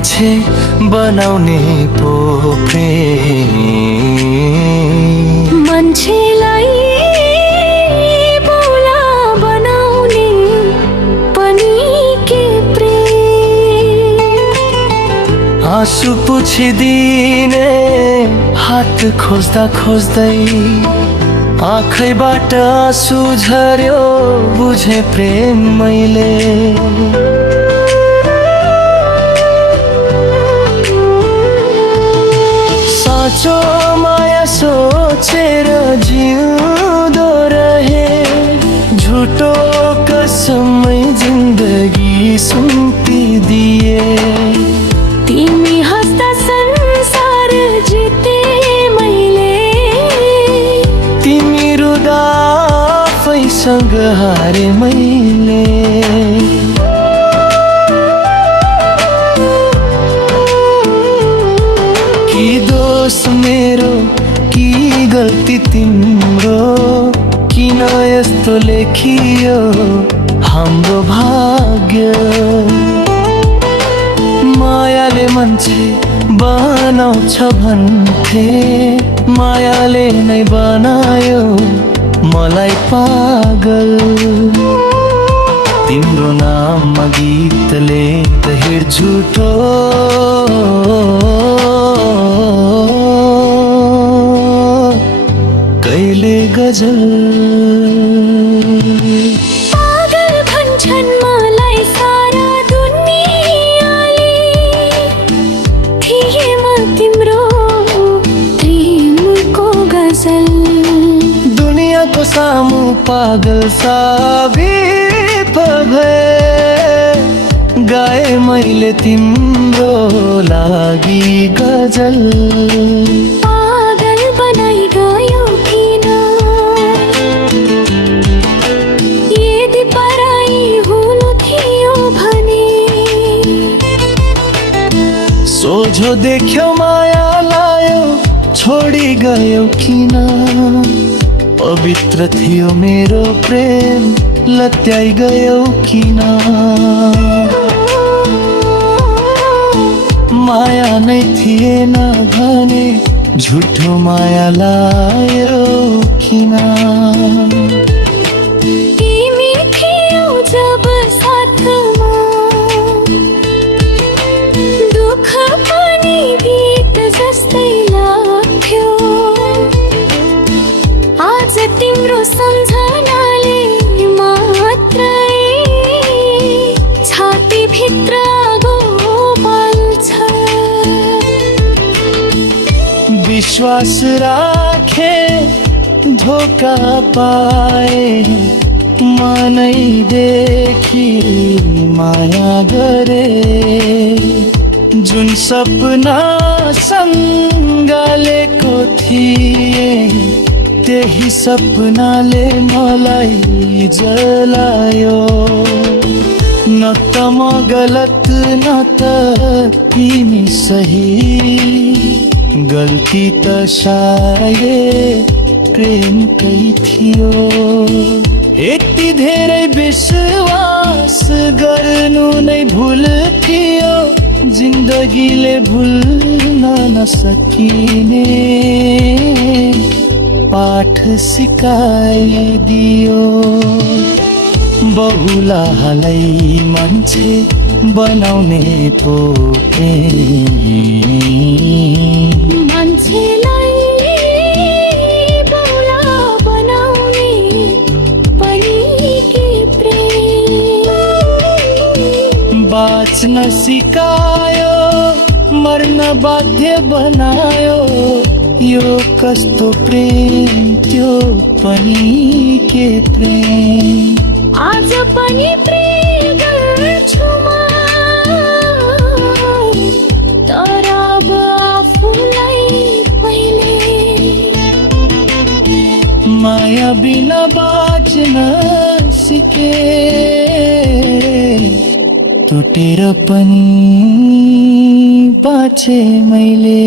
मान्छे बनाउने पो प्रेम, मान्छेलाई बोला बनाउने पनि के प्रेम। आँसु पुछिदिने हात खोज्दा खोज्दै आँखैबाट आँसु झर्यो, बुझे प्रेम मैले। साँचो माया सोचेर जिउँदो रहे, झुटो कसमै जिन्दगी सुम्पिदिए। तिमी हस्ता संसार जिते मैले, तिमी रुदा आफैसँग हारे मैले। कि दोष मेरो कि गल्ती तिम्रो, किन यस्तो लेखियो हाम्रो भाग्य। मायाले मान्छे बनाउँछ भन्थे, मायाले नै बनायो मलाई पागल। तिम्रो नाममा गीतले त हिँड झुटो, कहिले गजल। पागल भन्छन् मलाई सारा दुनियाँले, थिएँ म तिम्रो प्रेमको गजल। दुनियाँको सामु पागल साबित भए, गाए मैले तिम्रो लागि गजल। पागल बनाइ गयो किन, यदि पराई हुनु थियो भने। सोझो देख्यो माया लायो, छोडी गयो किन। पवित्र थियो मेरो प्रेम, लत्याइ गयो किन। माया नै थिएन भने झुठो माया लायो किन। तिमी थियौ जब साथमा, दुःख पनि गीत जस्तै लाग्थ्यो। आज तिम्रो सम्झनाले मात्रै छातीभित्र आगो बाल्छ। विश्वास राखे धोका पाए, मनैदेखि माया गरे। जुन सपना सँगालेको थिए, त्यही सपनाले मलाई जलायो। न त म गलत न त तिमी सही, गल्ती त सायद प्रेमकै थियो। यति धेरै विश्वास गर्नु नै भुल थियो, जिन्दगीले भुल्न नसकिने पाठ सिकाइदियो। बहुलालाई मान्छे बनाउने पो प्रेम, मान्छेलाई बोला बनाउने पनि के प्रेम। बाँच्न सिकायो, मर्न बाध्य बनायो। यो कस्तो प्रेम, त्यो पनि के प्रेम। आज पनि प्रेम गर्छु म, तर अब आफूलाई मैले। माया बिना बाँच्न सिके, टुटेर पनि बाँचे मैले।